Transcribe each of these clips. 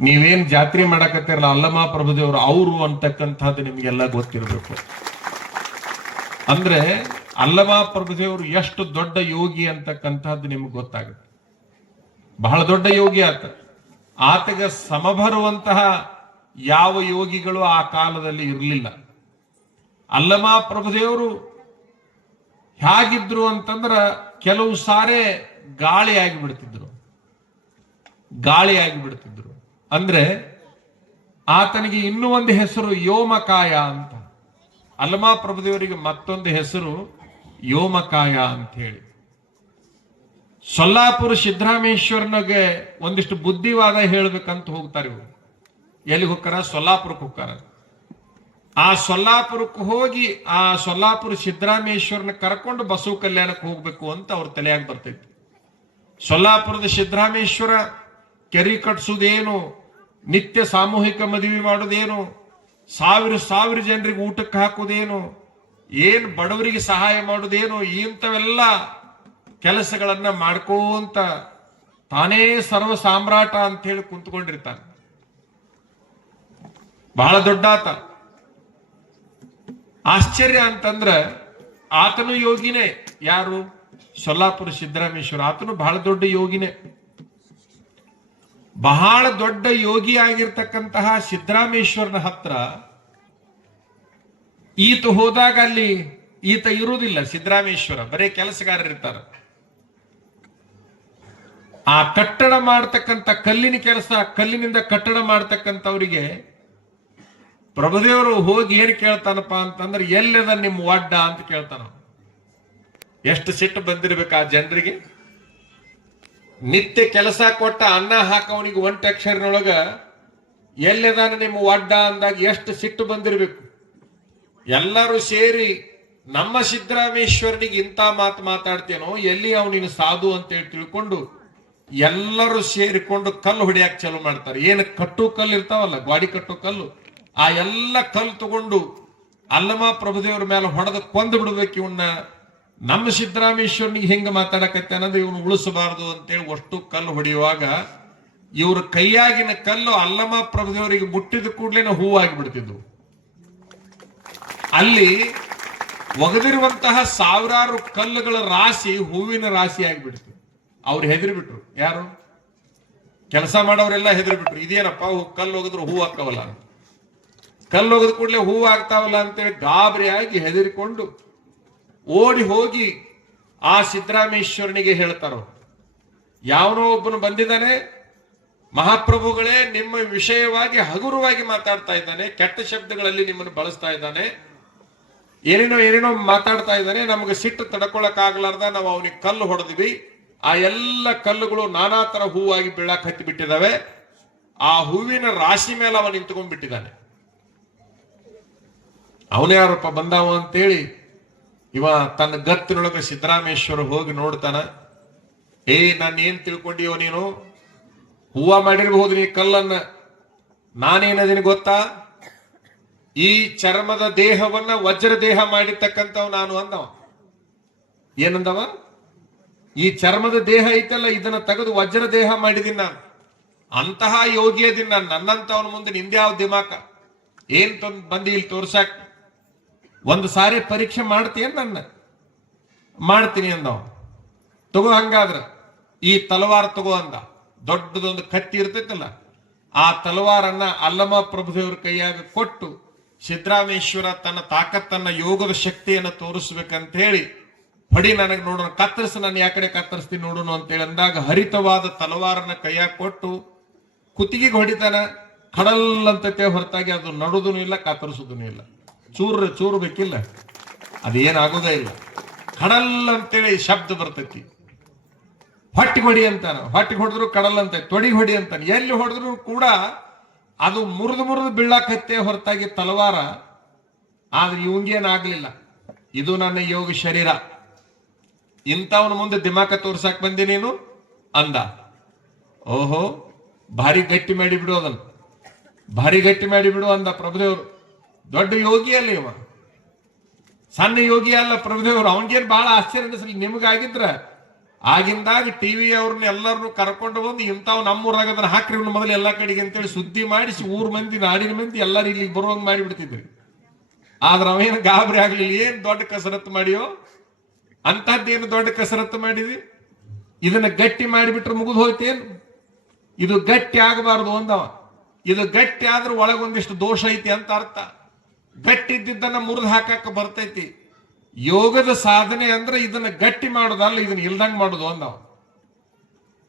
ನೀವೇನ್ ಜಾತ್ರೆ ಮಾಡಕತ್ತಿರಲ್ಲ ಅಲ್ಲಮ ಪ್ರಭುದೇವರು ಅವರು ಅಂತಕ್ಕಂಥದ್ದು ನಿಮ್ಗೆಲ್ಲ ಗೊತ್ತಿರಬೇಕು. ಅಂದ್ರೆ ಅಲ್ಲಮ ಪ್ರಭುದೇವರು ಎಷ್ಟು ದೊಡ್ಡ ಯೋಗಿ ಅಂತಕ್ಕಂಥದ್ದು ನಿಮ್ಗೆ ಗೊತ್ತಾಗುತ್ತೆ. ಬಹಳ ದೊಡ್ಡ ಯೋಗಿ ಆತಗೆ ಸಮಬರುವಂತಹ ಯಾವ ಯೋಗಿಗಳು ಆ ಕಾಲದಲ್ಲಿ ಇರಲಿಲ್ಲ. ಅಲ್ಲಮ ಪ್ರಭುದೇವರು ಹೇಗಿದ್ರು ಅಂತಂದ್ರ ಕೆಲವು ಸಾರೆ ಗಾಳಿಯಾಗಿ ಬಿಡ್ತಿದ್ರು. ಅಂದ್ರೆ ಆತನಿಗೆ ಇನ್ನೂ ಒಂದು ಹೆಸರು ಯೋಮಕಾಯ ಅಂತ. ಅಲ್ಲಮ ಪ್ರಭುದೇವರಿಗೆ ಮತ್ತೊಂದು ಹೆಸರು ಯೋಮಕಾಯ ಅಂತ ಹೇಳಿ. ಸೊಲ್ಲಾಪುರ ಸಿದ್ದರಾಮೇಶ್ವರನಿಗೆ ಒಂದಿಷ್ಟು ಬುದ್ಧಿವಾದ ಹೇಳ್ಬೇಕಂತ ಹೋಗ್ತಾರೆ ಇವರು. ಎಲ್ಲಿಗೆ ಹೋಗ್ತಾರ? ಸೊಲ್ಲಾಪುರಕ್ಕೆ ಹೋಗ್ತಾರ. ಆ ಸೊಲ್ಲಾಪುರಕ್ಕೆ ಹೋಗಿ ಆ ಸೊಲ್ಲಾಪುರ ಸಿದ್ದರಾಮೇಶ್ವರನ ಕರ್ಕೊಂಡು ಬಸವ ಕಲ್ಯಾಣಕ್ಕೆ ಹೋಗ್ಬೇಕು ಅಂತ ಅವ್ರ ತಲೆಯಾಗಿ ಬರ್ತೈತಿ. ಸೊಲ್ಲಾಪುರದ ಸಿದ್ದರಾಮೇಶ್ವರ ಕೆರೆ ಕಟ್ಸುದೇನು, ನಿತ್ಯ ಸಾಮೂಹಿಕ ಮದುವೆ ಮಾಡೋದೇನು, ಸಾವಿರ ಜನರಿಗೆ ಊಟಕ್ಕೆ ಹಾಕೋದೇನು, ಏನ್ ಬಡವರಿಗೆ ಸಹಾಯ ಮಾಡೋದೇನು, ಇಂಥವೆಲ್ಲ ಕೆಲಸಗಳನ್ನ ಮಾಡ್ಕೋಂತ ತಾನೇ ಸರ್ವ ಸಾಮ್ರಾಟ ಅಂತ ಹೇಳಿ ಕುಂತ್ಕೊಂಡಿರ್ತಾನೆ. ಬಹಳ ದೊಡ್ಡ ಆತ. ಆಶ್ಚರ್ಯ ಅಂತಂದ್ರ ಆತನು ಯೋಗಿನೇ. ಯಾರು? ಸೊಲ್ಲಾಪುರ ಸಿದ್ದರಾಮೇಶ್ವರ. ಆತನು ಬಹಳ ದೊಡ್ಡ ಯೋಗಿನೇ. ಬಹಳ ದೊಡ್ಡ ಯೋಗಿ ಆಗಿರ್ತಕ್ಕಂತಹ ಸಿದ್ದರಾಮೇಶ್ವರನ ಹತ್ರ ಈತ ಹೋದಾಗ ಅಲ್ಲಿ ಈತ ಇರುವುದಿಲ್ಲ. ಸಿದ್ದರಾಮೇಶ್ವರ ಬರೇ ಕೆಲಸಗಾರರಿರ್ತಾರ. ಆ ಕಟ್ಟಡ ಮಾಡ್ತಕ್ಕಂಥ ಕಲ್ಲಿನ ಕೆಲಸ, ಕಲ್ಲಿನಿಂದ ಕಟ್ಟಡ ಮಾಡ್ತಕ್ಕಂಥವ್ರಿಗೆ ಪ್ರಭುದೇವರು ಹೋಗಿ ಏನ್ ಕೇಳ್ತಾನಪ್ಪ ಅಂತಂದ್ರೆ, ಎಲ್ಲದ ನಿಮ್ಮ ಒಡ್ಡ ಅಂತ ಕೇಳ್ತಾನ. ಎಷ್ಟು ಸಿಟ್ಟು ಬಂದಿರ್ಬೇಕು ಆ ಜನರಿಗೆ. ನಿತ್ಯ ಕೆಲಸ ಕೊಟ್ಟ ಅನ್ನ ಹಾಕವನಿಗೆ ಒಂಟ ಅಕ್ಷರನೊಳಗ ಎಲ್ಲದಾನ ನಿಮ್ಮ ಒಡ್ಡ ಅಂದಾಗ ಎಷ್ಟು ಸಿಟ್ಟು ಬಂದಿರ್ಬೇಕು. ಎಲ್ಲರೂ ಸೇರಿ ನಮ್ಮ ಸಿದ್ದರಾಮೇಶ್ವರನಿಗೆ ಇಂಥ ಮಾತು ಮಾತಾಡ್ತೇನೋ, ಎಲ್ಲಿ ಅವನಿನ ಸಾಧು ಅಂತೇಳಿ ತಿಳ್ಕೊಂಡು ಎಲ್ಲರೂ ಸೇರಿಕೊಂಡು ಕಲ್ಲು ಹೊಡಿಯಾಕ ಚಾಲು ಮಾಡ್ತಾರೆ. ಏನು ಕಟ್ಟು ಕಲ್ಲು ಇರ್ತಾವಲ್ಲ, ಗಾಡಿ ಕಟ್ಟು ಕಲ್ಲು, ಆ ಎಲ್ಲ ಕಲ್ಲು ತಗೊಂಡು ಅಲ್ಲಮ ಪ್ರಭುದೇವರ ಮೇಲೆ ಹೊಡೆದು ಕೊಂದು ಬಿಡ್ಬೇಕು ಇವನ್ನ. ನಮ್ಮ ಸಿದ್ದರಾಮೇಶ್ವರನಿಗೆ ಹೆಂಗ ಮಾತಾಡಕತ್ತೆ ಅನ್ನೋದು ಇವನು ಉಳಿಸಬಾರದು ಅಂತೇಳಿ ಅಷ್ಟು ಕಲ್ಲು ಹೊಡೆಯುವಾಗ ಇವ್ರ ಕೈಯಾಗಿನ ಕಲ್ಲು ಅಲ್ಲಮ ಪ್ರಭುದೇವರಿಗೆ ಮುಟ್ಟಿದ ಕೂಡಲೇ ಹೂವಾಗಿ ಬಿಡ್ತಿದ್ವು. ಅಲ್ಲಿ ಒಗದಿರುವಂತಹ ಸಾವಿರಾರು ಕಲ್ಲುಗಳ ರಾಶಿ ಹೂವಿನ ರಾಶಿ ಆಗಿಬಿಡ್ತು. ಅವ್ರು ಹೆದರಿಬಿಟ್ರು. ಯಾರು? ಕೆಲಸ ಮಾಡೋರೆಲ್ಲ ಹೆದರಿಬಿಟ್ರು. ಇದೇನಪ್ಪ ಕಲ್ಲು ಹೋಗಿದ್ರು ಹೂ ಹಾಕವಲ್ಲ, ಕಲ್ಲು ಹೋಗದ ಕೂಡಲೇ ಹೂ ಆಗ್ತಾವಲ್ಲ ಅಂತೇಳಿ ಗಾಬರಿಯಾಗಿ ಹೆದರಿಕೊಂಡು ಓಡಿ ಹೋಗಿ ಆ ಸಿದ್ದರಾಮೇಶ್ವರನಿಗೆ ಹೇಳ್ತಾರೋ, ಯಾವನೋ ಒಬ್ಬನು ಬಂದಿದ್ದಾನೆ, ಮಹಾಪ್ರಭುಗಳೇ ನಿಮ್ಮ ವಿಷಯವಾಗಿ ಹಗುರವಾಗಿ ಮಾತಾಡ್ತಾ ಇದ್ದಾನೆ, ಕೆಟ್ಟ ಶಬ್ದಗಳಲ್ಲಿ ನಿಮ್ಮನ್ನು ಬಳಸ್ತಾ ಇದ್ದಾನೆ, ಏನೇನೋ ಮಾತಾಡ್ತಾ ಇದ್ದಾನೆ, ನಮಗೆ ಸಿಟ್ಟು ತಡ್ಕೊಳಕ್ಕಾಗಲಾರ್ದ ನಾವು ಅವನಿಗೆ ಕಲ್ಲು ಹೊಡೆದ್ವಿ. ಆ ಎಲ್ಲ ಕಲ್ಲುಗಳು ನಾನಾ ತರ ಹೂವಾಗಿ ಬೀಳಾಕ್ ಹತ್ತಿ ಬಿಟ್ಟಿದ್ದಾವೆ. ಆ ಹೂವಿನ ರಾಶಿ ಮೇಲೆ ಅವ ನಿಂತ್ಕೊಂಡ್ಬಿಟ್ಟಿದ್ದಾನೆ. ಅವನೇ ಯಾರಪ್ಪ ಬಂದಾವ ಅಂತೇಳಿ ಇವ ತನ್ನ ಗತ್ತಿನೊಳಗೆ ಸಿದ್ದರಾಮೇಶ್ವರ ಹೋಗಿ ನೋಡ್ತಾನ. ನಾನು ಏನ್ ತಿಳ್ಕೊಂಡಿಯೋ ನೀನು? ಹೂವ ಮಾಡಿರ್ಬಹುದು ನೀ ಕಲ್ಲನ್ನ. ನಾನೇನದೀನಿ ಗೊತ್ತಾ? ಈ ಚರ್ಮದ ದೇಹವನ್ನ ವಜ್ರ ದೇಹ ಮಾಡಿರ್ತಕ್ಕಂಥವ್ ನಾನು ಅಂದವ. ಏನಂದವ? ಈ ಚರ್ಮದ ದೇಹ ಐತಲ್ಲ, ಇದನ್ನ ತೆಗೆದು ವಜ್ರ ದೇಹ ಮಾಡಿದೀನಿ ನಾನು. ಅಂತಹ ಯೋಗಿ ಅದೀನಿ ನಾನು. ನನ್ನಂತವನ ಮುಂದೆ ನಿಂದ್ಯಾವ ದಿಮಾಕ? ಏನ್ ಬಂದಿ ಇಲ್ಲಿ ತೋರ್ಸಾಕ್? ಒಂದು ಸಾರಿ ಪರೀಕ್ಷೆ ಮಾಡ್ತೀಯನ್? ನನ್ನ ಮಾಡ್ತೀನಿ ಅಂದವ. ತಗೋ ಹಂಗಾದ್ರ ಈ ತಲವಾರ್ ತಗೋ ಅಂದ. ದೊಡ್ಡದೊಂದು ಕತ್ತಿ ಇರ್ತೈತಲ್ಲ, ಆ ತಲವಾರನ್ನ ಅಲ್ಲಮ ಪ್ರಭುದೇವರ ಕೈಯಾಗ ಕೊಟ್ಟು ಸಿದ್ದರಾಮೇಶ್ವರ ತನ್ನ ತಾಕತ್ತನ್ನ, ಯೋಗದ ಶಕ್ತಿಯನ್ನು ತೋರಿಸ್ಬೇಕಂತ ಹೇಳಿ, ಹೊಡಿ ನನಗೆ ನೋಡೋಣ, ಕತ್ತರಿಸಿ, ನಾನು ಯಾಕಡೆ ಕತ್ತರಿಸ್ತೀನಿ ನೋಡೋಣ ಅಂತೇಳಿ ಅಂದಾಗ ಹರಿತವಾದ ತಲವಾರನ್ನ ಕೈಯಾಗ ಕೊಟ್ಟು ಕುತ್ತಿಗೆಗೆ ಹೊಡಿತಾನ. ಕಡಲ್ ಅಂತತೆ ಹೊರತಾಗಿ ಅದು ನಡುದೂ ಇಲ್ಲ, ಕತ್ತರಿಸೋದೂ ಇಲ್ಲ. ಚೂರು ಬೇಕಿಲ್ಲ, ಅದೇನಾಗೋದೇ ಇಲ್ಲ. ಕಡಲ್ ಅಂತೇಳಿ ಶಬ್ದ ಬರ್ತೈತಿ. ಹೊಟ್ಟಿಗೆ ಹೊಡಿ ಅಂತಾನ. ಹೊಟ್ಟಿಗೆ ಹೊಡೆದ್ರು ಕಡಲ್ ಅಂತ, ತೊಡಿಗೆ ಹೊಡಿ ಅಂತಾನೆ. ಎಲ್ಲಿ ಹೊಡೆದ್ರು ಕೂಡ ಅದು ಮುರಿದು ಬೀಳಾಕತ್ತೆ ಹೊರತಾಗಿ ತಲವಾರ. ಆದ್ರೆ ಇವಂಗೇನಾಗ್ಲಿಲ್ಲ. ಇದು ನನ್ನ ಯೋಗ ಶರೀರ, ಇಂಥವನ ಮುಂದೆ ದಿಮಾಕ ತೋರ್ಸಾಕ್ ಬಂದಿ ನೀನು ಅಂದ. ಓಹೋ, ಭಾರಿ ಗಟ್ಟಿ ಮಾಡಿಬಿಡು ಅದನ್ನ, ಭಾರಿ ಗಟ್ಟಿ ಮಾಡಿಬಿಡು ಅಂದ ಪ್ರಭುದೇವರು. ದೊಡ್ಡ ಯೋಗಿ ಅಲ್ಲ ಇವ, ಸಣ್ಣ ಯೋಗಿ ಅಲ್ಲ ಪ್ರಭುದೇವರು. ಅವನಿಗೇನು ಬಹಳ ಆಶ್ಚರ್ಯ ಅನಿಸ್ಲಿ. ನಿಮಗಾಗಿದ್ರ ಆಗಿಂದಾಗ ಟಿವಿ ಅವ್ರನ್ನ ಎಲ್ಲರನ್ನು ಕರ್ಕೊಂಡು ಬಂದು ಇಂಥವ್ ನಮ್ಮೂರಾಗ ಅದನ್ನ ಹಾಕ್ರಿ ಇವ್ನ ಮೊದಲು ಎಲ್ಲಾ ಕಡೆಗೆ ಅಂತೇಳಿ ಸುದ್ದಿ ಮಾಡಿಸಿ ಊರ್ ಮಂದಿ ನಾಡಿನ ಮಂದಿ ಎಲ್ಲರೂ ಇಲ್ಲಿಗೆ ಬರುವಂಗ್ ಮಾಡಿಬಿಡ್ತಿದ್ರಿ. ಆದ್ರ ಅವೇನು ಗಾಬರಿ ಆಗ್ಲಿಲ್ಲ. ಏನ್ ದೊಡ್ಡ ಕಸರತ್ತು ಮಾಡಿಯೋ ಅಂತದ್ದೇನು ದೊಡ್ಡ ಕಸರತ್ತು ಮಾಡಿದಿ, ಇದನ್ನ ಗಟ್ಟಿ ಮಾಡಿಬಿಟ್ರೆ ಮುಗಿದು ಹೋಯ್ತೇನು? ಇದು ಗಟ್ಟಿ ಆಗಬಾರದು ಅಂದವ. ಇದು ಗಟ್ಟಿ ಆದ್ರೂ ಒಳಗೊಂದಿಷ್ಟು ದೋಷ ಐತಿ ಅಂತ ಅರ್ಥ. ಗಟ್ಟಿ ಇದ್ದಿದ್ದನ್ನ ಮುರಿದು ಹಾಕಕ್ಕ ಬರ್ತೈತಿ. ಯೋಗದ ಸಾಧನೆ ಅಂದ್ರೆ ಇದನ್ನ ಗಟ್ಟಿ ಮಾಡೋದಲ್ಲ, ಇದನ್ನ ಇಲ್ದಂಗ ಮಾಡೋದು ಅಂದವ.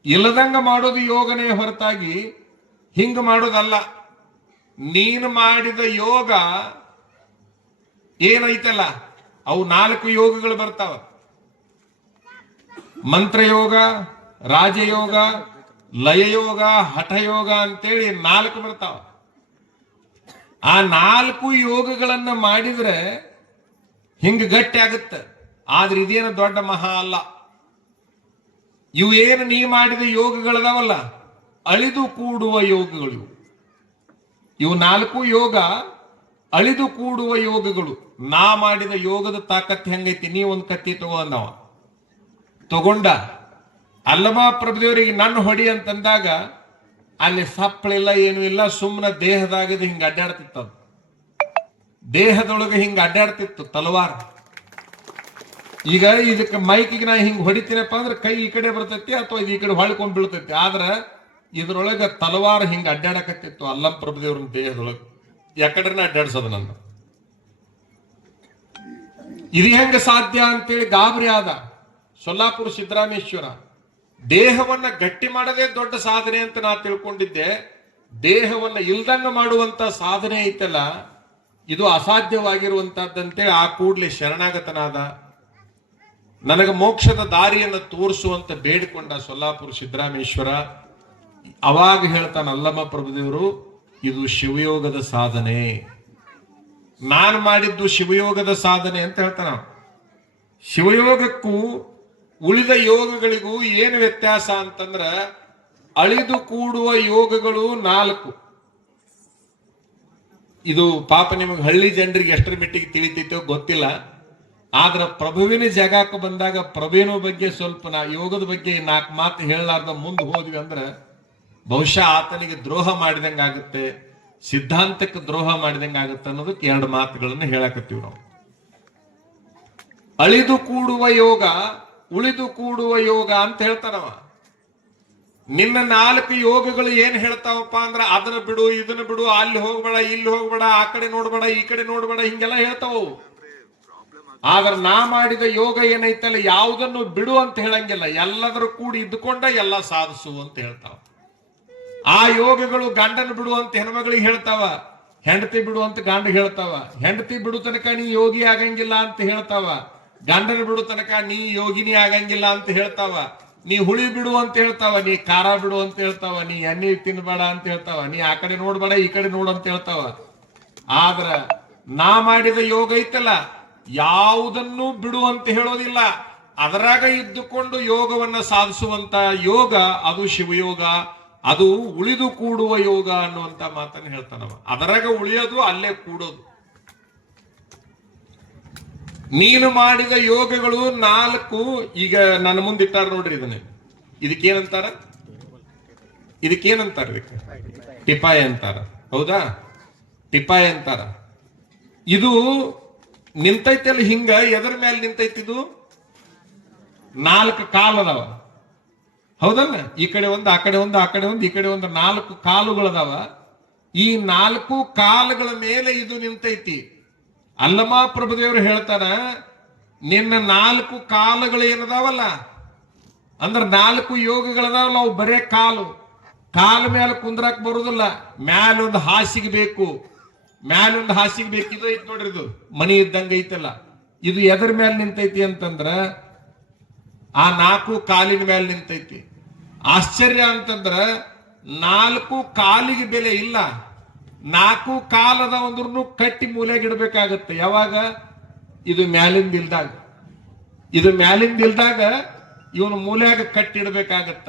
ಇಲ್ಲದಂಗ ಮಾಡೋದು ಯೋಗನೇ ಹೊರತಾಗಿ ಹಿಂಗ ಮಾಡೋದಲ್ಲ. ನೀನು ಮಾಡಿದ ಯೋಗ ಏನೈತಲ್ಲ, ಅವು 4 ಯೋಗಗಳು ಬರ್ತಾವ. ಮಂತ್ರಯೋಗ, ರಾಜಯೋಗ, ಲಯಯೋಗ, ಹಠಯೋಗ ಅಂತೇಳಿ 4 ಬರ್ತಾವ. ಆ 4 ಯೋಗಗಳನ್ನ ಮಾಡಿದ್ರೆ ಹಿಂಗ ಗಟ್ಟಿ ಆಗುತ್ತೆ. ಆದ್ರೆ ಇದೇನು ದೊಡ್ಡ ಮಹಾ ಅಲ್ಲ. ಇವು ಏನು ನೀ ಮಾಡಿದ ಯೋಗಗಳದಾವಲ್ಲ, ಅಳಿದು ಕೂಡುವ ಯೋಗಗಳು. ಇವು 4 ಯೋಗ ಅಳಿದು ಕೂಡುವ ಯೋಗಗಳು. ನಾ ಮಾಡಿದ ಯೋಗದ ತಾಕತ್ ಹೆಂಗೈತಿ, ನೀ ಒಂದು ಕತ್ತಿ ತಗೋ ಅಂದವ. ತಗೊಂಡ ಅಲ್ಲಮ ಪ್ರಭುದೇವರಿಗೆ ನನ್ನ ಹೊಡಿ ಅಂತಂದಾಗ ಅಲ್ಲಿ ಸಪ್ಪಳಿಲ್ಲ, ಏನು ಇಲ್ಲ, ಸುಮ್ಮನೆ ದೇಹದಾಗದ ಹಿಂಗ ಅಡ್ಡಾಡ್ತಿತ್ತು. ಅದು ದೇಹದೊಳಗೆ ಹಿಂಗ ಅಡ್ಡಾಡ್ತಿತ್ತು ತಲವಾರ್. ಈಗ ಇದಕ್ಕೆ ಮೈಕಿಗೆ ನಾ ಹಿಂಗ್ ಹೊಡಿತೀನಪ್ಪ ಅಂದ್ರೆ ಕೈ ಈ ಕಡೆ ಬರ್ತೈತಿ ಅಥವಾ ಇದು ಈ ಕಡೆ ಹೊಳ್ಕೊಂಡ್ ಬೀಳ್ತೈತಿ. ಆದ್ರ ಇದ್ರೊಳಗ ತಲವಾರ್ ಹಿಂಗ ಅಡ್ಡಾಡಕತ್ತಿತ್ತು ಅಲ್ಲಂ ಪ್ರಭುದೇವ್ರನ್ನ ದೇಹದೊಳಗೆ. ಯಾಕಡ್ರನ್ನ ಅಡ್ಡಾಡ್ಸೋದು ನನ್ನ. ಇದು ಹೆಂಗ ಸಾಧ್ಯ ಅಂತೇಳಿ ಗಾಬರಿ ಆದ ಸೊಲ್ಲಾಪುರ ಸಿದ್ದರಾಮೇಶ್ವರ. ದೇಹವನ್ನ ಗಟ್ಟಿ ಮಾಡದೇ ದೊಡ್ಡ ಸಾಧನೆ ಅಂತ ನಾ ತಿಳ್ಕೊಂಡಿದ್ದೆ. ದೇಹವನ್ನ ಇಲ್ದಂಗ ಮಾಡುವಂತ ಸಾಧನೆ ಐತಲ್ಲ, ಇದು ಅಸಾಧ್ಯವಾಗಿರುವಂತಹದ್ದಂತೇಳಿ ಆ ಕೂಡ್ಲೆ ಶರಣಾಗತನಾದ. ನನಗೆ ಮೋಕ್ಷದ ದಾರಿಯನ್ನು ತೋರಿಸುವಂತ ಬೇಡಿಕೊಂಡ ಸೊಲ್ಲಾಪುರ ಸಿದ್ದರಾಮೇಶ್ವರ. ಅವಾಗ ಹೇಳ್ತಾನ ಅಲ್ಲಮ ಪ್ರಭುದೇವರು, ಇದು ಶಿವಯೋಗದ ಸಾಧನೆ, ನಾನು ಮಾಡಿದ್ದು ಶಿವಯೋಗದ ಸಾಧನೆ ಅಂತ ಹೇಳ್ತಾನ. ಶಿವಯೋಗಕ್ಕೂ ಉಳಿದ ಯೋಗಗಳಿಗೂ ಏನು ವ್ಯತ್ಯಾಸ ಅಂತಂದ್ರ, ಅಳಿದು ಕೂಡುವ ಯೋಗಗಳು 4. ಇದು ಪಾಪ ನಿಮಗೆ ಹಳ್ಳಿ ಜನರಿಗೆ ಎಷ್ಟರ ಮಟ್ಟಿಗೆ ತಿಳಿತೈತೋ ಗೊತ್ತಿಲ್ಲ. ಆದ್ರ ಪ್ರಭುವಿನ ಜಗಕ್ಕೆ ಬಂದಾಗ ಪ್ರಭುವಿನ ಬಗ್ಗೆ ಸ್ವಲ್ಪ ಯೋಗದ ಬಗ್ಗೆ 4 ಮಾತು ಹೇಳಲಾರ್ದ ಮುಂದೆ ಹೋದ್ವಿ ಅಂದ್ರೆ ಬಹುಶಃ ಆತನಿಗೆ ದ್ರೋಹ ಮಾಡಿದಂಗಾಗುತ್ತೆ, ಸಿದ್ಧಾಂತಕ್ಕೆ ದ್ರೋಹ ಮಾಡಿದಂಗಾಗುತ್ತೆ ಅನ್ನೋದಕ್ಕೆ 2 ಮಾತುಗಳನ್ನು ಹೇಳಕತ್ತೀವಿ ನಾವು. ಅಳಿದು ಕೂಡುವ ಯೋಗ, ಉಳಿದು ಕೂಡುವ ಯೋಗ ಅಂತ ಹೇಳ್ತಾನವ. ನಿನ್ನ 4 ಯೋಗಗಳು ಏನ್ ಹೇಳ್ತಾವಪ್ಪ ಅಂದ್ರ ಅದನ್ನ ಬಿಡು, ಇದನ್ನ ಬಿಡು, ಅಲ್ಲಿ ಹೋಗ್ಬೇಡ, ಇಲ್ಲಿ ಹೋಗ್ಬೇಡ, ಆ ಕಡೆ ನೋಡ್ಬೇಡ, ಈ ಕಡೆ ನೋಡ್ಬೇಡ, ಹಿಂಗೆಲ್ಲ ಹೇಳ್ತಾವ. ಆದ್ರೆ ನಾ ಮಾಡಿದ ಯೋಗ ಏನೈತಲ್ಲ, ಯಾವುದನ್ನು ಬಿಡು ಅಂತ ಹೇಳಂಗಿಲ್ಲ, ಎಲ್ಲದರೂ ಕೂಡಿ ಇದ್ದುಕೊಂಡ ಎಲ್ಲ ಸಾಧಿಸು ಅಂತ ಹೇಳ್ತಾವ. ಆ ಯೋಗಗಳು ಗಂಡನ ಬಿಡು ಅಂತ ಹೆಣ್ಮಗಳಿಗೆ ಹೇಳ್ತಾವ, ಹೆಂಡತಿ ಬಿಡು ಅಂತ ಗಂಡ ಹೇಳ್ತಾವ. ಹೆಂಡತಿ ಬಿಡು ತನಕ ನೀ ಯೋಗಿ ಆಗಂಗಿಲ್ಲ ಅಂತ ಹೇಳ್ತಾವ, ಗಂಡನ ಬಿಡು ತನಕ ನೀ ಯೋಗಿನಿ ಆಗಂಗಿಲ್ಲ ಅಂತ ಹೇಳ್ತಾವ. ನೀ ಹುಳಿ ಬಿಡು ಅಂತ ಹೇಳ್ತಾವ, ನೀ ಖಾರ ಬಿಡು ಅಂತ ಹೇಳ್ತಾವ, ನೀ ಎಣ್ಣೆ ತಿನ್ಬೇಡ ಅಂತ ಹೇಳ್ತಾವ, ನೀ ಆ ಕಡೆ ನೋಡ್ಬೇಡ, ಈ ಕಡೆ ನೋಡು ಅಂತ ಹೇಳ್ತಾವ. ಆದ್ರ ನಾ ಮಾಡಿದ ಯೋಗ ಐತಲ್ಲ, ಯಾವುದನ್ನು ಬಿಡು ಅಂತ ಹೇಳೋದಿಲ್ಲ, ಅದರಾಗ ಇದ್ದುಕೊಂಡು ಯೋಗವನ್ನ ಸಾಧಿಸುವಂತ ಯೋಗ ಅದು ಶಿವಯೋಗ, ಅದು ಉಳಿದು ಕೂಡುವ ಯೋಗ ಅನ್ನುವಂತ ಮಾತನ್ನು ಹೇಳ್ತಾನವ. ಅದರಾಗ ಉಳಿಯೋದು, ಅಲ್ಲೇ ಕೂಡೋದು. ನೀನು ಮಾಡಿದ ಯೋಗಗಳು 4 ಈಗ ನನ್ನ ಮುಂದಿಟ್ಟಾರ ನೋಡ್ರಿ. ಇದಕ್ಕೇನಂತಾರ? ಇದಕ್ಕೇನಂತಾರ? ಇದಕ್ಕೆ ಟಿಪಾಯ ಅಂತಾರ. ಹೌದಾ? ಟಿಪಾಯ ಅಂತಾರ. ಇದು ನಿಂತೈತಲ್ಲ ಹಿಂಗ, ಎದರ ಮೇಲೆ ನಿಂತೈತಿದು? 4 ಕಾಲದವ. ಹೌದಲ್ಲ? ಈ ಕಡೆ ಒಂದು, ಆ ಕಡೆ ಒಂದು, ಆ ಕಡೆ ಒಂದು, ಈ ಕಡೆ ಒಂದು, 4 ಕಾಲುಗಳದಾವ. ಈ 4 ಕಾಲುಗಳ ಮೇಲೆ ಇದು ನಿಂತೈತಿ. ಅಲ್ಲಮ ಪ್ರಭುದೇವರು ಹೇಳ್ತಾರ, ನಿನ್ನ 4 ಕಾಲುಗಳು ಏನದಾವಲ್ಲ ಅಂದ್ರೆ 4 ಯೋಗಗಳದಾವಲ್ಲ, ಅವು ಬರೇ ಕಾಲು ಮೇಲೆ ಕುಂದ್ರಾಕ್ ಬರುದಿಲ್ಲ, ಮ್ಯಾಲೊಂದು ಹಾಸಿಗೆ ಬೇಕು, ಮ್ಯಾಲೊಂದು ಹಾಸಿಗೆ ಬೇಕು. ಇದು ಐತಿ ನೋಡ್ರಿ, ಇದು ಮನಿ ಇದ್ದಂಗ ಐತಲ್ಲ. ಇದು ಎದರ ಮೇಲೆ ನಿಂತೈತಿ ಅಂತಂದ್ರ ಆ 4 ಕಾಲಿನ ಮೇಲೆ ನಿಂತೈತಿ. ಆಶ್ಚರ್ಯ ಅಂತಂದ್ರ 4 ಕಾಲಿಗೆ ಬೆಲೆ ಇಲ್ಲ. 4 ಕಾಲದ ಅಂದ್ರೂ ಕಟ್ಟಿ ಮೂಲೆಗಿಡ್ಬೇಕಾಗತ್ತೆ. ಯಾವಾಗ? ಇದು ಮ್ಯಾಲಿಂದ ಇಲ್ದಾಗ. ಇದು ಮ್ಯಾಲಿಂದ ಇಲ್ದಾಗ ಇವನು ಮೂಲ್ಯಾಗ ಕಟ್ಟಿಡ್ಬೇಕಾಗತ್ತ.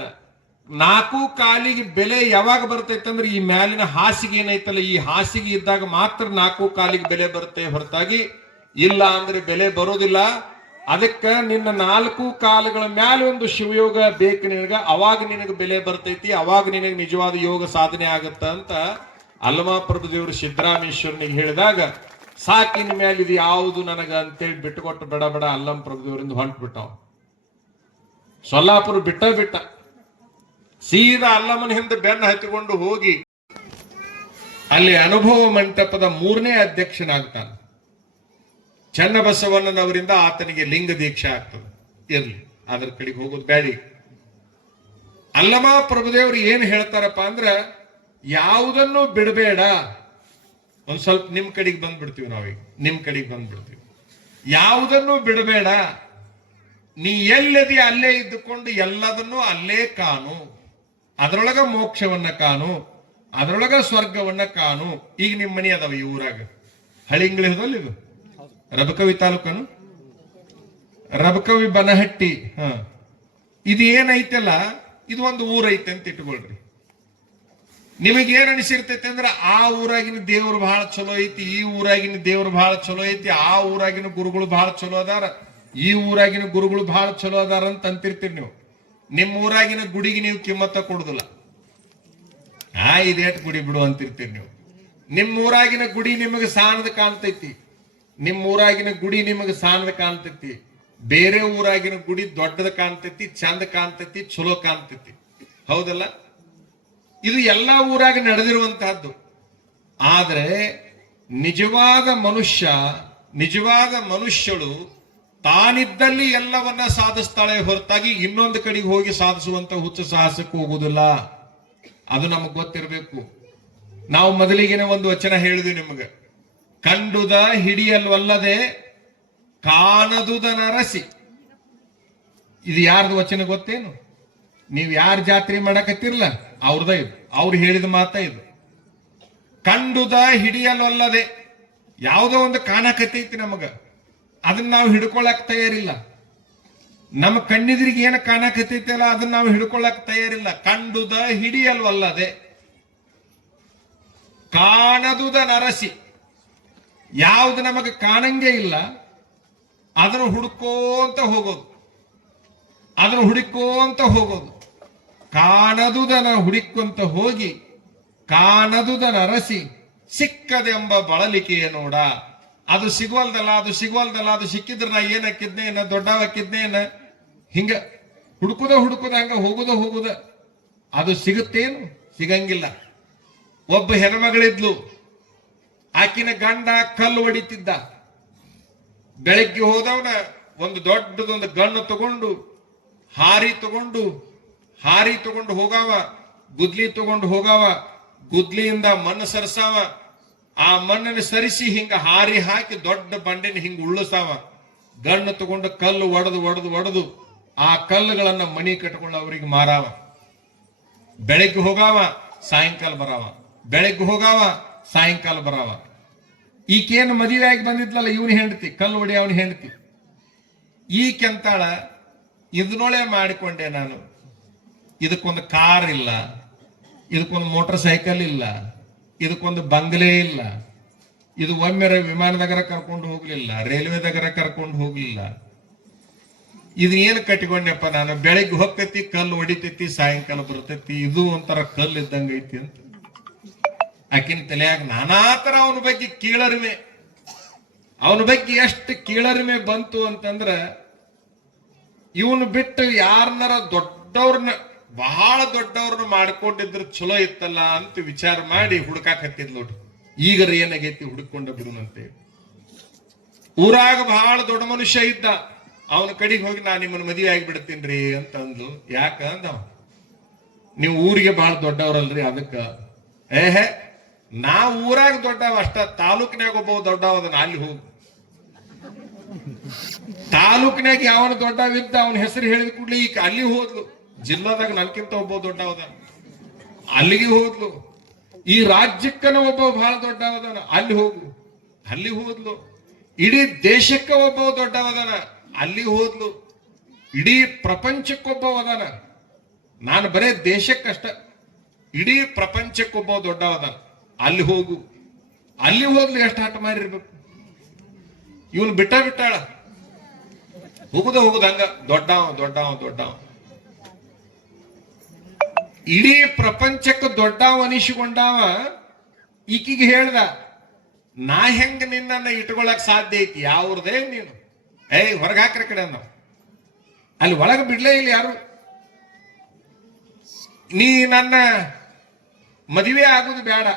4 ಕಾಲಿಗೆ ಬೆಲೆ ಯಾವಾಗ ಬರ್ತೈತೆ ಅಂದ್ರೆ ಈ ಮ್ಯಾಲಿನ ಹಾಸಿಗೆ ಏನೈತಲ್ಲ, ಈ ಹಾಸಿಗೆ ಇದ್ದಾಗ ಮಾತ್ರ 4 ಕಾಲಿಗೆ ಬೆಲೆ ಬರುತ್ತೆ, ಹೊರತಾಗಿ ಇಲ್ಲ ಅಂದ್ರೆ ಬೆಲೆ ಬರೋದಿಲ್ಲ. ಅದಕ್ಕ ನಿನ್ನ 4 ಕಾಲುಗಳ ಮ್ಯಾಲೆ ಒಂದು ಶಿವಯೋಗ ಬೇಕು ನಿನಗ, ಅವಾಗ ನಿನಗೆ ಬೆಲೆ ಬರ್ತೈತಿ, ಅವಾಗ ನಿನಗೆ ನಿಜವಾದ ಯೋಗ ಸಾಧನೆ ಆಗತ್ತ ಅಂತ ಅಲ್ಲಮ ಪ್ರಭುದೇವರು ಸಿದ್ದರಾಮೇಶ್ವರನಿಗೆ ಹೇಳಿದಾಗ, ಸಾಕಿನ ಮೇಲೆ ಇದು ಯಾವುದು ನನಗ ಅಂತೇಳಿ ಬಿಟ್ಟುಕೊಟ್ಟು ಬೇಡ ಬೇಡ ಅಲ್ಲಮ ಪ್ರಭುದೇವರಿಂದ ಹೊಂಟು ಬಿಟ್ಟವ. ಸೊಲ್ಲಾಪುರ ಬಿಟ್ಟ ಸೀದಾ ಅಲ್ಲಮನ ಹಿಂದೆ ಬೆನ್ನ ಹತ್ತಿಕೊಂಡು ಹೋಗಿ ಅಲ್ಲಿ ಅನುಭವ ಮಂಟಪದ 3ನೇ ಅಧ್ಯಕ್ಷನಾಗ್ತಾನೆ. ಚನ್ನಬಸವಣ್ಣನವರಿಂದ ಆತನಿಗೆ ಲಿಂಗ ದೀಕ್ಷೆ ಆಗ್ತದೆ. ಇರ್ಲಿ, ಅದ್ರ ಕಡೆಗೆ ಹೋಗೋದು ಬ್ಯಾಡಿ. ಅಲ್ಲಮ ಪ್ರಭುದೇವರು ಏನ್ ಹೇಳ್ತಾರಪ್ಪ ಅಂದ್ರ, ಯಾವುದನ್ನು ಬಿಡಬೇಡ. ಒಂದ್ ಸ್ವಲ್ಪ ನಿಮ್ ಕಡೆಗೆ ಬಂದ್ಬಿಡ್ತೀವಿ ನಾವೀಗ, ನಿಮ್ ಕಡೆಗೆ ಬಂದ್ಬಿಡ್ತೀವಿ. ಯಾವುದನ್ನು ಬಿಡಬೇಡ, ನೀ ಎಲ್ಲದಿ ಅಲ್ಲೇ ಇದ್ದುಕೊಂಡು ಎಲ್ಲದನ್ನು ಅಲ್ಲೇ ಕಾಣು, ಅದರೊಳಗ ಮೋಕ್ಷವನ್ನ ಕಾಣು, ಅದರೊಳಗ ಸ್ವರ್ಗವನ್ನ ಕಾಣು. ಈಗ ನಿಮ್ ಮನಿ ಅದಾವ ಈ ಊರಾಗ, ಹಳಿಂಗ್ಳಿಹದಲ್ಲಿ ಇದು ರಬಕವಿ ತಾಲೂಕನು, ರಬಕವಿ ಬನಹಟ್ಟಿ. ಇದು ಏನೈತಲ್ಲ, ಇದು ಒಂದು ಊರೈತೆ ಅಂತ ಇಟ್ಕೊಳ್ರಿ. ನಿಮಗೇನ್ ಅನಿಸಿರ್ತೈತೆ ಅಂದ್ರೆ, ಆ ಊರಾಗಿನ ದೇವ್ರು ಬಹಳ ಚಲೋ ಐತಿ, ಈ ಊರಾಗಿನ ದೇವ್ರು ಬಹಳ ಚಲೋ ಐತಿ, ಆ ಊರಾಗಿನ ಗುರುಗಳು ಬಹಳ ಚಲೋ ಅದಾರ, ಈ ಊರಾಗಿನ ಗುರುಗಳು ಬಹಳ ಚಲೋ ಅದಾರ ಅಂತ ಅಂತಿರ್ತೀರಿ ನೀವು. ನಿಮ್ಮ ಊರಾಗಿನ ಗುಡಿಗೆ ನೀವು ಕಿಮ್ಮತ್ತ ಕೊಡುದಿಲ್ಲ. ಇದೇಟ್ ಗುಡಿ ಬಿಡು ಅಂತಿರ್ತೀರಿ ನೀವು. ನಿಮ್ಮ ಊರಾಗಿನ ಗುಡಿ ನಿಮಗೆ ಸಾಣದ ಕಾಣ್ತೈತಿ, ನಿಮ್ಮ ಊರಾಗಿನ ಗುಡಿ ನಿಮಗೆ ಸಾಣದ ಕಾಣ್ತೈತಿ. ಬೇರೆ ಊರಾಗಿನ ಗುಡಿ ದೊಡ್ಡದ ಕಾಣ್ತೈತಿ, ಚಂದ ಕಾಣ್ತೈತಿ, ಚಲೋ ಕಾಣ್ತೈತಿ. ಹೌದಲ್ಲ? ಇದು ಎಲ್ಲಾ ಊರಾಗ ನಡೆದಿರುವಂತಹದ್ದು. ಆದ್ರೆ ನಿಜವಾದ ಮನುಷ್ಯಳು ತಾನಿದ್ದಲ್ಲಿ ಎಲ್ಲವನ್ನ ಸಾಧಿಸ್ತಾಳೆ ಹೊರತಾಗಿ ಇನ್ನೊಂದು ಕಡೆಗೆ ಹೋಗಿ ಸಾಧಿಸುವಂತ ಹುಚ್ಚ ಸಾಹಸಕ್ಕೆ ಹೋಗುವುದಿಲ್ಲ. ಅದು ನಮಗ್ ಗೊತ್ತಿರಬೇಕು. ನಾವು ಮೊದಲಿಗೆನೆ ಒಂದು ವಚನ ಹೇಳಿದ್ವಿ ನಿಮಗೆ, ಕಂಡುದ ಹಿಡಿಯಲ್ವಲ್ಲದೆ ಕಾಣದುದ ನರಸಿ. ಇದು ಯಾರ್ದು ವಚನ ಗೊತ್ತೇನು? ನೀವು ಯಾರ ಜಾತ್ರೆ ಮಾಡಕತ್ತಿರಲ್ಲ ಅವ್ರದ ಇದು, ಅವ್ರು ಹೇಳಿದ ಮಾತ ಇದು. ಕಂಡುದ ಹಿಡಿಯಲ್ವಲ್ಲದೆ, ಯಾವುದೋ ಒಂದು ಕಾಣಕತ್ತೈತಿ ನಮಗ, ಅದನ್ನ ನಾವು ಹಿಡ್ಕೊಳಕ್ ತಯಾರಿಲ್ಲ. ನಮ್ಮ ಕಣ್ಣಿದ್ರಿಗೆ ಏನ ಕಾಣಕತ್ತೈತಲ್ಲ ಅದನ್ನ ನಾವು ಹಿಡ್ಕೊಳಕ್ ತಯಾರಿಲ್ಲ. ಕಂಡುದ ಹಿಡಿಯಲ್ವಲ್ಲದೆ ಕಾಣದುದ ನರಸಿ, ಯಾವ್ದು ನಮಗೆ ಕಾಣಂಗೆ ಇಲ್ಲ ಅದನ್ನು ಹುಡುಕೋಂತ ಹೋಗೋದು, ಕಾಣದುದನ ಹುಡುಕೊಂತ ಹೋಗಿ ಕಾಣದುದನ ಅರಸಿ ಸಿಕ್ಕದೆಂಬ ಬಳಲಿಕೆಯ ನೋಡ. ಅದು ಸಿಗುವಲ್ದಲ್ಲ, ಅದು ಸಿಕ್ಕಿದ್ರೆ ನಾ ಏನ್ ಹಾಕಿದ್ನೇನ, ದೊಡ್ಡವಕ್ಕಿದ್ನೇನ, ಹಿಂಗ ಹುಡುಕುದ ಹಂಗ ಹೋಗುದ. ಅದು ಸಿಗುತ್ತೇನು? ಸಿಗಂಗಿಲ್ಲ. ಒಬ್ಬ ಹೆಣ್ಮಗಳಿದ್ಲು, ಆಕಿನ ಗಂಡ ಕಲ್ಲು ಹೊಡಿತಿದ್ದ. ಬೆಳಗ್ಗೆ ಹೋದವನ ಒಂದು ದೊಡ್ಡದೊಂದು ಗಣ್ಣು ತಗೊಂಡು ಹಾರಿ ತಗೊಂಡು ಹೋಗಾವ, ಗುದ್ಲಿ ತಗೊಂಡು ಹೋಗಾವ, ಗುದ್ಲಿಯಿಂದ ಮಣ್ಣು ಸರಸಾವ, ಆ ಮಣ್ಣನ್ನು ಸರಿಸಿ ಹಿಂಗ ಹಾರಿ ಹಾಕಿ ದೊಡ್ಡ ಬಂಡೆನ ಹಿಂಗ ಉಳ್ಳಿಸಾವ. ಗಣ್ಣು ತಗೊಂಡು ಕಲ್ಲು ಒಡೆದು ಆ ಕಲ್ಲುಗಳನ್ನ ಮಣಿ ಕಟ್ಕೊಂಡು ಅವರಿಗೆ ಮಾರಾವ. ಬೆಳಗ್ಗೆ ಹೋಗಾವ, ಸಾಯಂಕಾಲ ಬರಾವ, ಬೆಳಗ್ಗೆ ಹೋಗಾವ, ಸಾಯಂಕಾಲ ಬರಾವ. ಈಕೇನು ಮದುವೆ ಆಗಿ ಬಂದಿದ್ಲಲ್ಲ ಇವನು ಹೆಂಡತಿ, ಕಲ್ಲು ಹೊಡಿ ಅವನ ಹೆಂಡತಿ, ಈಕೆಂತಾಳ, ಇದನ್ನೊಳೆ ಮಾಡಿಕೊಂಡೆ ನಾನು, ಇದಕ್ಕೊಂದು ಕಾರ್ ಇಲ್ಲ, ಇದಕ್ಕೊಂದು ಮೋಟರ್ ಸೈಕಲ್ ಇಲ್ಲ, ಇದಕ್ಕೊಂದು ಬಂಗ್ಲೆ ಇಲ್ಲ, ಇದು ಒಮ್ಮೆ ವಿಮಾನದಗರ ಕರ್ಕೊಂಡು ಹೋಗ್ಲಿಲ್ಲ, ರೈಲ್ವೆದಗರ ಕರ್ಕೊಂಡು ಹೋಗ್ಲಿಲ್ಲ, ಇದು ಏನು ಕಟ್ಟಿಕೊಂಡೆಪ್ಪ ನಾನು, ಬೆಳಗ್ಗೆ ಹೋಗ್ತೈತಿ ಕಲ್ಲು ಹೊಡಿತೈತಿ, ಸಾಯಂಕಾಲ ಬರ್ತೈತಿ, ಇದು ಒಂಥರ ಕಲ್ಲು ಇದ್ದಂಗ ಐತಿ ಅಂತ ಆಕಿನ ತಲೆಯಾಗ ನಾನಾ ತರ ಅವನ ಬಗ್ಗೆ ಕೀಳರಿಮೆ. ಅವನ ಬಗ್ಗೆ ಎಷ್ಟು ಕೀಳರಿಮೆ ಬಂತು ಅಂತಂದ್ರ, ಇವನು ಬಿಟ್ಟು ಯಾರನ್ನಾರ ಬಹಳ ದೊಡ್ಡವ್ರನ್ನ ಮಾಡ್ಕೊಂಡಿದ್ರು ಚಲೋ ಇತ್ತಲ್ಲ ಅಂತ ವಿಚಾರ ಮಾಡಿ ಹುಡುಕಾಕತ್ತಿದ್ ನೋಡ್ರಿ. ಈಗರ ಏನಾಗೈತಿ, ಹುಡುಕೊಂಡ ಬಿಡುನಂತೆ. ಊರಾಗ ಬಹಳ ದೊಡ್ಡ ಮನುಷ್ಯ ಇದ್ದ, ಅವನ ಕಡೆಗೆ ಹೋಗಿ ನಾ ನಿಮ್ಮನ್ನ ಮದುವೆ ಆಗಿಬಿಡ್ತೀನ್ರಿ ಅಂತ ಅಂದ್ಲು. ಯಾಕ ಅಂದವ, ನೀವು ಊರಿಗೆ ಬಹಳ ದೊಡ್ಡವ್ರಲ್ರಿ ಅದಕ್ಕ. ನಾ ಊರಾಗ ದೊಡ್ಡವ ಅಷ್ಟ, ತಾಲೂಕಿನಾಗ ಒಬ್ಬ ದೊಡ್ಡವ ಅದನ್ನ, ಅಲ್ಲಿ ಹೋಗು. ತಾಲೂಕಿನಾಗ ಯಾವನ ದೊಡ್ಡವಿದ್ದ ಅವನ ಹೆಸರು ಹೇಳಿದ ಕೂಡಲೇ ಈಗ ಅಲ್ಲಿ ಹೋದ್ಲು. ಜಿಲ್ಲಾದಾಗ ನನ್ಕಿಂತ ಒಬ್ಬ ದೊಡ್ಡವದ, ಅಲ್ಲಿಗೆ ಹೋದ್ಲು. ಈ ರಾಜ್ಯಕ್ಕನ ಒಬ್ಬ ಬಹಳ ದೊಡ್ಡವದಾನ, ಅಲ್ಲಿ ಹೋದ್ಲು. ಇಡೀ ದೇಶಕ್ಕ ಒಬ್ಬ ದೊಡ್ಡವದಾನ, ಅಲ್ಲಿ ಹೋದ್ಲು. ಇಡೀ ಪ್ರಪಂಚಕ್ಕೊಬ್ಬವದಾನ, ನಾನು ಬರೇ ದೇಶಕ್ಕಷ್ಟ, ಇಡೀ ಪ್ರಪಂಚಕ್ಕೊಬ್ಬ ದೊಡ್ಡವದಾನ, ಅಲ್ಲಿ ಹೋದ್ಲು. ಎಷ್ಟು ಹಠ ಮಾರಿರ್ಬೇಕು. ಇವನು ಬಿಟ್ಟಾಳ. ಹೋಗುದ ದೊಡ್ಡವ ಇಡೀ ಪ್ರಪಂಚಕ್ಕೆ ದೊಡ್ಡವ ಅನಿಸಿಕೊಂಡವ ಈಕಿಗೆ ಹೇಳ್ದ, ನಾ ಹೆಂಗ ನಿನ್ನನ್ನ ಇಟ್ಕೊಳಕ್ ಸಾಧ್ಯ ಐತಿ? ಯಾವ್ರದೇ ನೀನು? ಹೊರಗೆ ಹಾಕ್ರ ಕಡೆ ನಾವು ಅಲ್ಲಿ ಒಳಗೆ ಬಿಡ್ಲೇ ಇಲ್ಲ ಯಾರು. ನೀ ನನ್ನ ಮದುವೆ ಆಗುದು ಬೇಡ,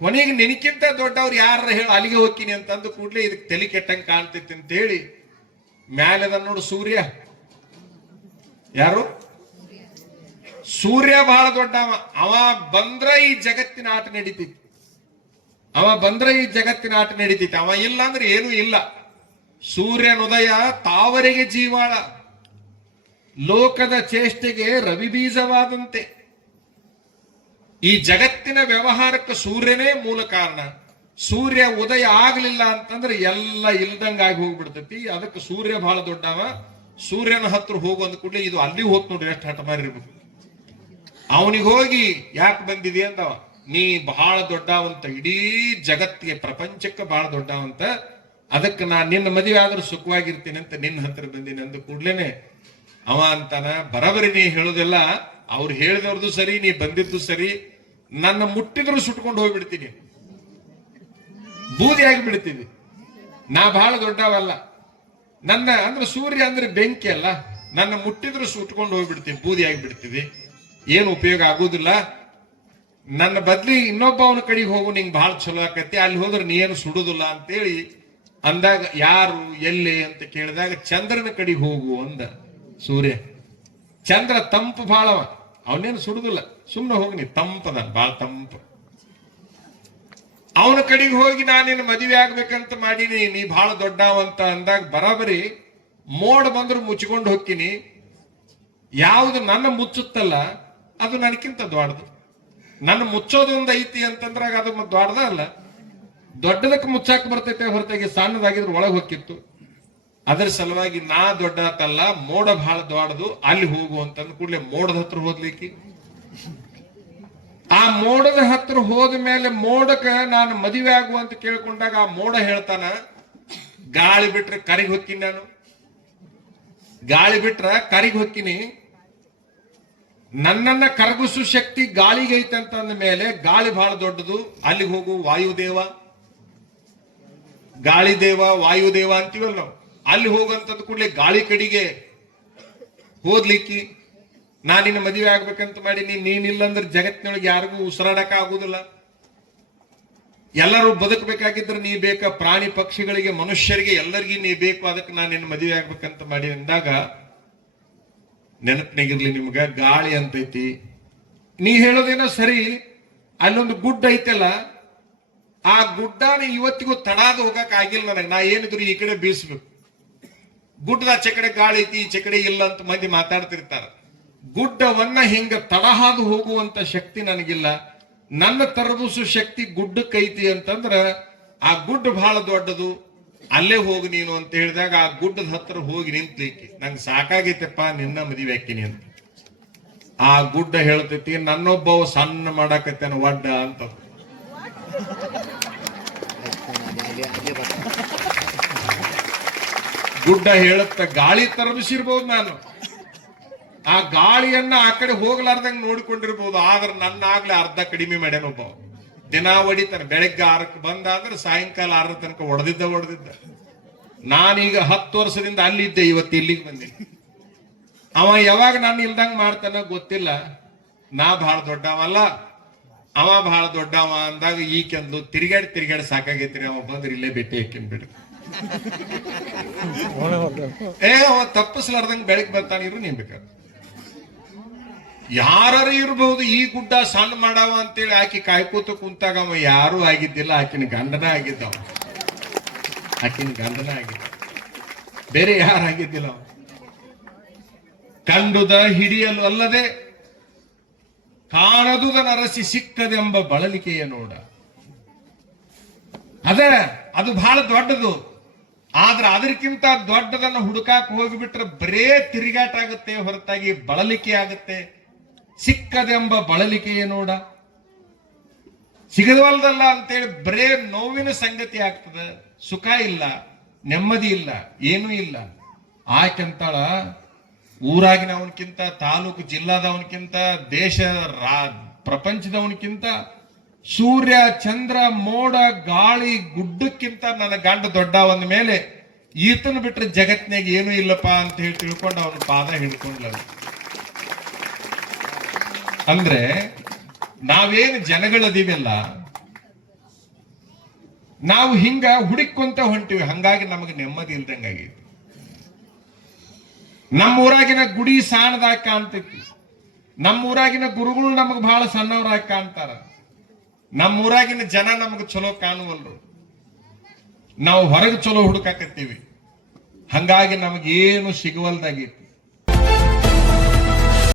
ಕೊನೆಗೆ ನಿನಕ್ಕಿಂತ ದೊಡ್ಡವ್ರು ಯಾರ ಹೇಳ ಅಲ್ಲಿಗೆ ಹೋಗ್ತೀನಿ ಅಂತಂದು ಕೂಡ್ಲೆ ಇದಕ್ಕೆ ತಲೆ ಕೆಟ್ಟಂಗೆ ಕಾಣ್ತೈತಿ ಅಂತ ಹೇಳಿ ಮ್ಯಾಲೆದ ನೋಡು ಸೂರ್ಯ. ಯಾರು? ಸೂರ್ಯ ಬಹಳ ದೊಡ್ಡವ. ಅವ ಬಂದ್ರ ಈ ಜಗತ್ತಿನ ಆಟ ನಡೀತಿತ್ತು. ಅವ ಇಲ್ಲ ಅಂದ್ರೆ ಏನೂ ಇಲ್ಲ. ಸೂರ್ಯನುದಯ ತಾವರೆಗೆ ಜೀವಾಳ, ಲೋಕದ ಚೇಷ್ಟೆಗೆ ರವಿ ಬೀಜವಾದಂತೆ. ಈ ಜಗತ್ತಿನ ವ್ಯವಹಾರಕ್ಕೆ ಸೂರ್ಯನೇ ಮೂಲ ಕಾರಣ. ಸೂರ್ಯ ಉದಯ ಆಗ್ಲಿಲ್ಲ ಅಂತಂದ್ರೆ ಎಲ್ಲ ಇಲ್ದಂಗಾಗಿ ಹೋಗ್ಬಿಡ್ತೈತಿ. ಅದಕ್ಕೆ ಸೂರ್ಯ ಬಹಳ ದೊಡ್ಡವ. ಸೂರ್ಯನ ಹತ್ರ ಹೋಗು ಅಂದ ಕೂಡಲೇ ಇದು ಅಲ್ಲಿ ಹೋತ್ ನೋಡ್ರಿ, ಎಷ್ಟು ಹಠ ಮಾರಿರ್ಬೇಕು. ಅವನಿಗೆ ಹೋಗಿ ಯಾಕೆ ಬಂದಿದೆ ಅಂದವ, ನೀ ಬಹಳ ದೊಡ್ಡವಂತ, ಇಡೀ ಜಗತ್ತಿಗೆ ಪ್ರಪಂಚಕ್ಕೆ ಬಹಳ ದೊಡ್ಡವಂತ, ಅದಕ್ಕೆ ನಾ ನಿನ್ನ ಮದುವೆ ಆದ್ರೂ ಸುಖವಾಗಿರ್ತೀನಿ ಅಂತ ನಿನ್ನ ಹತ್ರ ಬಂದೀನಿ ಅಂದ ಕೂಡ್ಲೇನೆ ಅವ ಅಂತಾನ, ಬರಬರಿ ನೀ ಹೇಳುದಿಲ್ಲ, ಅವ್ರು ಹೇಳಿದವ್ರದ್ದು ಸರಿ, ನೀ ಬಂದಿದ್ದು ಸರಿ, ನನ್ನ ಮುಟ್ಟಿದ್ರು ಸುಟ್ಕೊಂಡು ಹೋಗ್ಬಿಡ್ತೀನಿ, ಬೂದಿ ಆಗಿಬಿಡ್ತೀವಿ. ನಾ ಬಹಳ ದೊಡ್ಡವಲ್ಲ, ನನ್ನ ಅಂದ್ರೆ ಸೂರ್ಯ ಅಂದ್ರೆ ಬೆಂಕಿ ಅಲ್ಲ, ನನ್ನ ಮುಟ್ಟಿದ್ರು ಸುಟ್ಕೊಂಡು ಹೋಗ್ಬಿಡ್ತೀವಿ, ಬೂದಿ ಆಗಿಬಿಡ್ತೀವಿ, ಏನು ಉಪಯೋಗ ಆಗುದಿಲ್ಲ. ನನ್ನ ಬದ್ಲಿ ಇನ್ನೊಬ್ಬ ಅವನ ಕಡೆಗೆ ಹೋಗು, ನಿಂಗೆ ಬಹಳ ಚಲೋ ಆಕತಿ, ಅಲ್ಲಿ ಹೋದ್ರೆ ನೀ ಏನು ಸುಡುದಿಲ್ಲ ಅಂತೇಳಿ ಅಂದಾಗ, ಯಾರು ಎಲ್ಲಿ ಅಂತ ಕೇಳಿದಾಗ ಚಂದ್ರನ ಕಡೆಗೆ ಹೋಗು ಅಂದ ಸೂರ್ಯ. ಚಂದ್ರ ತಂಪು ಬಹಳವ, ಅವನೇನು ಸುಡುದಿಲ್ಲ, ಸುಮ್ಮನೆ ಹೋಗಿ, ನೀ ತಂಪದ, ಬಹಳ ತಂಪು. ಅವನ ಕಡೆಗೆ ಹೋಗಿ ನಾನೇನು ಮದುವೆ ಆಗ್ಬೇಕಂತ ಮಾಡೀನಿ, ನೀ ಬಹಳ ದೊಡ್ಡವಂತ ಅಂದಾಗ ಬರಾಬರಿ ಮೋಡ ಬಂದ್ರು ಮುಚ್ಕೊಂಡು ಹೋಗ್ತೀನಿ. ಯಾವುದು ನನ್ನ ಮುಚ್ಚುತ್ತಲ್ಲ ಅದು ನನಗಿಂತ ದೊಡ್ಡದು. ನನ್ನ ಮುಚ್ಚೋದೊಂದು ಐತಿ ಅಂತಂದ್ರಾಗ ಅದು ದೊಡ್ಡದ ಅಲ್ಲ, ದೊಡ್ಡದಕ್ಕೆ ಮುಚ್ಚಾಕ ಬರ್ತೈತೆ ಹೊರತಾಗಿ ಸಣ್ಣದಾಗಿದ್ರೆ ಒಳಗೆ ಹೋಗಿತ್ತು. ಅದರ ಸಲುವಾಗಿ ನಾ ದೊಡ್ಡತಲ್ಲ, ಮೋಡ ಬಹಳ ದೊಡ್ಡದು, ಅಲ್ಲಿ ಹೋಗು ಅಂತಂದ ಕೂಡಲೇ ಮೋಡದ ಹತ್ರ ಹೋದ್ಲಿಕ್ಕೆ. ಆ ಮೋಡದ ಹತ್ರ ಹೋದ ಮೇಲೆ ಮೋಡಕ್ಕೆ ನಾನು ಮದುವೆ ಆಗುವಂತ ಕೇಳ್ಕೊಂಡಾಗ ಆ ಮೋಡ ಹೇಳ್ತಾನ, ಗಾಳಿ ಬಿಟ್ರೆ ಕರಿಗೆ ಹೊಕ್ಕಿನಿ, ನಾನು ಗಾಳಿ ಬಿಟ್ರ ಕರಿಗೆ ಹೊಕ್ಕಿನಿ, ನನ್ನನ್ನ ಕರಗಿಸು ಶಕ್ತಿ ಗಾಳಿಗೆ ಐತೆ ಅಂತಂದ ಮೇಲೆ ಗಾಳಿ ಬಹಳ ದೊಡ್ಡದು, ಅಲ್ಲಿಗೆ ಹೋಗು ವಾಯುದೇವ. ಗಾಳಿ ದೇವ ವಾಯುದೇವ ಅಂತೀವಲ್ಲ ನಾವು, ಅಲ್ಲಿ ಹೋಗಂತಂದ ಕೂಡಲೇ ಗಾಳಿ ಕಡೆಗೆ ಹೋದ್ಲಿಕ್ಕಿ, ನಾನಿನ್ನ ಮದುವೆ ಆಗ್ಬೇಕಂತ ಮಾಡಿ ನೀನಿಲ್ಲ ಅಂದ್ರೆ ಜಗತ್ತಿನೊಳಗೆ ಯಾರಿಗೂ ಉಸಿರಾಡಕ ಆಗುದಿಲ್ಲ. ಎಲ್ಲರೂ ಬದುಕಬೇಕಾಗಿದ್ರೆ ನೀ ಬೇಕ, ಪ್ರಾಣಿ ಪಕ್ಷಿಗಳಿಗೆ ಮನುಷ್ಯರಿಗೆ ಎಲ್ಲರಿಗೂ ನೀ ಬೇಕು, ಅದಕ್ಕೆ ನಾನು ನಿನ್ನ ಮದುವೆ ಆಗ್ಬೇಕಂತ ಮಾಡಿ ಅಂದಾಗ ನೆನಪಿನಾಗಿರ್ಲಿ ನಿಮ್ಗ, ಗಾಳಿ ಅಂತೈತಿ. ನೀ ಹೇಳೋದೇನೋ ಸರಿ, ಅಲ್ಲೊಂದು ಗುಡ್ಡ ಐತಲ್ಲ, ಆ ಗುಡ್ಡನ ಇವತ್ತಿಗೂ ತಡಾದ ಹೋಗಕ್ ಆಗಿಲ್ಲ ನನಗೆ. ನಾ ಏನಿದ್ರು ಈ ಕಡೆ ಬೀಸ್ಬೇಕು, ಗುಡ್ಡದ ಆಚೆ ಕಡೆ ಗಾಳಿ ಐತಿ, ಈಚೆ ಕಡೆ ಇಲ್ಲ ಅಂತ ಮಂದಿ ಮಾತಾಡ್ತಿರ್ತಾರ. ಗುಡ್ಡವನ್ನ ಹಿಂಗ ತಡಹಾದು ಹೋಗುವಂತ ಶಕ್ತಿ ನನಗಿಲ್ಲ. ನನ್ನ ತರಬಿಸು ಶಕ್ತಿ ಗುಡ್ಡಕ್ಕೈತಿ ಅಂತಂದ್ರ ಆ ಗುಡ್ಡ ಬಹಳ ದೊಡ್ಡದು, ಅಲ್ಲೇ ಹೋಗಿ ನೀನು ಅಂತ ಹೇಳಿದಾಗ ಆ ಗುಡ್ಡದ ಹತ್ರ ಹೋಗಿ ನಿಂತ್ಲಿಕ್ಕೆ ನಂಗೆ ಸಾಕಾಗೈತೆಪ್ಪ, ನಿನ್ನ ಮದುವೆ ಹಾಕಿನಿ ಅಂತ. ಆ ಗುಡ್ಡ ಹೇಳ್ತೈತಿ, ನನ್ನೊಬ್ಬವ ಸಣ್ಣ ಮಾಡಾಕತ್ತೇನ ಒಡ್ಡ ಅಂತ. ಗುಡ್ಡ ಹೇಳುತ್ತ, ಗಾಳಿ ತರಬಿಸಿರ್ಬೋದು ನಾನು, ಆ ಗಾಳಿಯನ್ನ ಆ ಕಡೆ ಹೋಗ್ಲಾರ್ದಂಗ ನೋಡಿಕೊಂಡಿರ್ಬೋದು, ಆದ್ರೆ ನನ್ನ ಆಗ್ಲೇ ಅರ್ಧ ಕಡಿಮೆ ಮಾಡ್ಯಾನೊಬ್ಬ. ದಿನ ಹೊಡಿತಾನೆ, ಬೆಳಗ್ಗೆ 6ಕ್ಕೆ ಬಂದ ಅಂದ್ರೆ ಸಾಯಂಕಾಲ 6 ತನಕ ಹೊಡೆದಿದ್ದ. ನಾನೀಗ 10 ವರ್ಷದಿಂದ ಅಲ್ಲಿದ್ದೆ, ಇವತ್ತು ಇಲ್ಲಿಗೆ ಬಂದಿನಿ. ಅವ ಯಾವಾಗ ನಾನು ಇಲ್ದಂಗ ಮಾಡ್ತಾನ ಗೊತ್ತಿಲ್ಲ. ನಾ ಬಹಳ ದೊಡ್ಡವಲ್ಲ, ಅವ ಬಹಳ ದೊಡ್ಡವ ಅಂದಾಗ ಈಕೆಂದು ತಿರುಗಾಡಿ ಸಾಕಾಗೈತ್ರಿ, ಅವ ಬಂದ್ರೆ ಇಲ್ಲೇ ಭೇಟಿ ಹಾಕಿನ್ ಬಿಡ್ರಿ. ಅವ ತಪ್ಪಿಸ್ಲಾರ್ದಂಗ ಬೆಳಗ್ಗೆ ಬರ್ತಾನಿರು, ನೀನ್ ಬೇಕಾದ್ರೆ ಯಾರು ಇರ್ಬಹುದು. ಈ ಗುಡ್ಡ ಸಣ್ಣ ಮಾಡವ ಅಂತೇಳಿ ಆಕಿ ಕಾಯ್ಕೋತ ಕುಂತಾಗ ಅವ ಯಾರು ಆಗಿದ್ದಿಲ್ಲ, ಆಕಿನ ಗಂಡನ ಆಗಿದ್ದವ, ಬೇರೆ ಯಾರಾಗಿದ್ದಿಲ್ಲ. ಕಂಡುದ ಹಿಡಿಯಲು ಅಲ್ಲದೆ ಕಾಣದುದನ ಅರಸಿ ಸಿಕ್ಕದೆಂಬ ಬಳಲಿಕೆಯ ನೋಡ. ಅದು ಬಹಳ ದೊಡ್ಡದು, ಆದ್ರೆ ಅದಕ್ಕಿಂತ ದೊಡ್ಡದನ್ನ ಹುಡುಕಾಕ್ ಹೋಗಿಬಿಟ್ರೆ ಬರೇ ತಿರುಗಾಟ ಆಗುತ್ತೆ ಹೊರತಾಗಿ ಬಳಲಿಕೆ ಆಗುತ್ತೆ. ಸಿಕ್ಕದೆಂಬ ಬಳಲಿಕೆಯ ನೋಡ, ಸಿಗದವಲ್ದಲ್ಲ ಅಂತೇಳಿ ಬರೇ ನೋವಿನ ಸಂಗತಿ ಆಗ್ತದೆ. ಸುಖ ಇಲ್ಲ, ನೆಮ್ಮದಿ ಇಲ್ಲ, ಏನೂ ಇಲ್ಲ. ಆಕೆಂತಾಳ ಊರಾಗಿನವನ್ಕಿಂತ ತಾಲೂಕು ಜಿಲ್ಲಾದವನ್ಕಿಂತ ದೇಶ ಪ್ರಪಂಚದವನ್ಕಿಂತ ಸೂರ್ಯ ಚಂದ್ರ ಮೋಡ ಗಾಳಿ ಗುಡ್ಡಕ್ಕಿಂತ ನನ್ನ ಗಂಡ ದೊಡ್ಡ ಒಂದ ಮೇಲೆ ಈತನ ಬಿಟ್ರೆ ಜಗತ್ನಾಗ ಏನೂ ಇಲ್ಲಪ್ಪ ಅಂತ ಹೇಳಿ ತಿಳ್ಕೊಂಡು ಅವನ ಪಾದ ಹಿಡ್ಕೊಂಡ್ಲ. ಅಂದ್ರೆ ನಾವೇನು ಜನಗಳದೀವಲ್ಲ, ನಾವು ಹಿಂಗ ಹುಡುಕೊಂತ ಹೊಂಟಿವಿ, ಹಂಗಾಗಿ ನಮಗೆ ನೆಮ್ಮದಿ ಇಲ್ದಂಗಾಗೈತಿ. ನಮ್ಮೂರಾಗಿನ ಗುಡಿ ಸಾಣದಾಗ ಕಾಣ್ತೈತಿ, ನಮ್ಮೂರಾಗಿನ ಗುರುಗಳು ನಮಗ್ ಬಹಳ ಸಣ್ಣವರಾಗಿ ಕಾಣ್ತಾರ, ನಮ್ಮೂರಾಗಿನ ಜನ ನಮಗ್ ಚಲೋ ಕಾಣುವಲ್ರು, ನಾವು ಹೊರಗೆ ಚಲೋ ಹುಡುಕಾಕತ್ತೀವಿ, ಹಂಗಾಗಿ ನಮಗೇನು ಸಿಗುವಲ್ದಾಗೈತಿ.